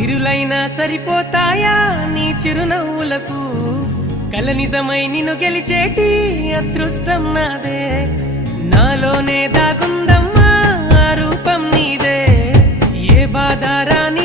సిరులైనా సరిపోతాయా నీ చిరునవ్వులకు కల నిజమై నిన్ను గెలిచేటి అదృష్టం నాదే నాలోనే దాగుందమ్మా ఆ రూపం నీదే ఏ బాధ రాని